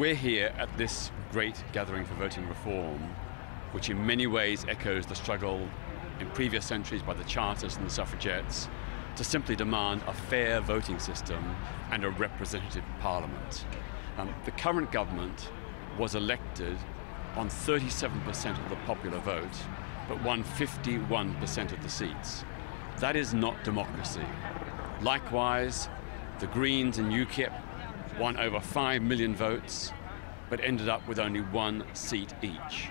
We're here at this great gathering for voting reform, which in many ways echoes the struggle in previous centuries by the Chartists and the suffragettes to simply demand a fair voting system and a representative parliament. The current government was elected on 37% of the popular vote, but won 51% of the seats. That is not democracy. Likewise, the Greens and UKIP won over 5 million votes, but ended up with only 1 seat each.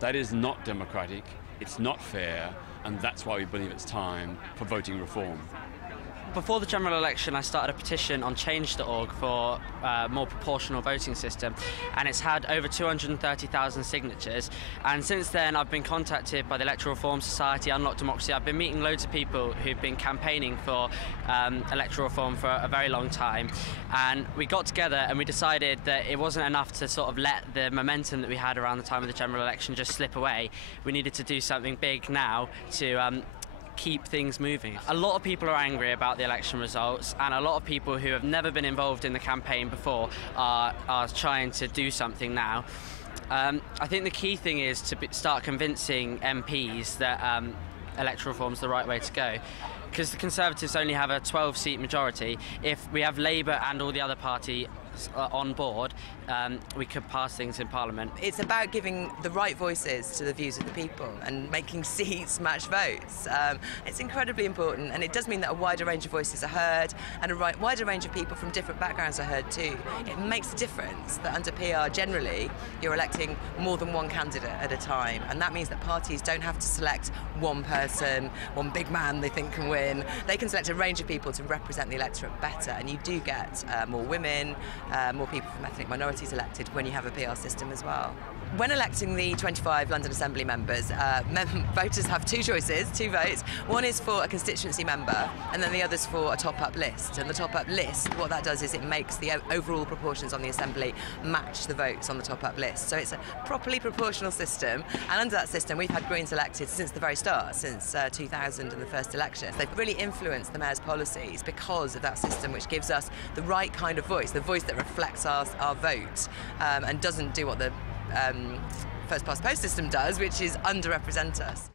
That is not democratic, it's not fair, and that's why we believe it's time for voting reform. Before the general election, I started a petition on change.org for a more proportional voting system, and it's had over 230,000 signatures. And since then, I've been contacted by the Electoral Reform Society, Unlock Democracy. I've been meeting loads of people who've been campaigning for electoral reform for a very long time. And we got together and we decided that it wasn't enough to sort of let the momentum that we had around the time of the general election just slip away. We needed to do something big now to keep things moving. A lot of people are angry about the election results, and a lot of people who have never been involved in the campaign before are trying to do something now. I think the key thing is to start convincing MPs that electoral reform is the right way to go, because the Conservatives only have a 12-seat majority. If we have Labour and all the other parties on board, we could pass things in Parliament. It's about giving the right voices to the views of the people and making seats match votes. It's incredibly important, and it does mean that a wider range of voices are heard, and a wider range of people from different backgrounds are heard too. It makes a difference that under PR generally you're electing more than one candidate at a time, and that means that parties don't have to select one person, one big man they think can win. They can select a range of people to represent the electorate better, and you do get more women, more people from ethnic minorities elected when you have a PR system as well. When electing the 25 London Assembly members, voters have two choices, two votes. One is for a constituency member, and then the other's for a top-up list. And the top-up list, what that does is it makes the overall proportions on the Assembly match the votes on the top-up list. So it's a properly proportional system, and under that system we've had Greens elected since the very start, since 2000 and the first election. They've really influenced the Mayor's policies because of that system, which gives us the right kind of voice, the voice that reflects our vote, and doesn't do what the first past post system does, which is underrepresent us.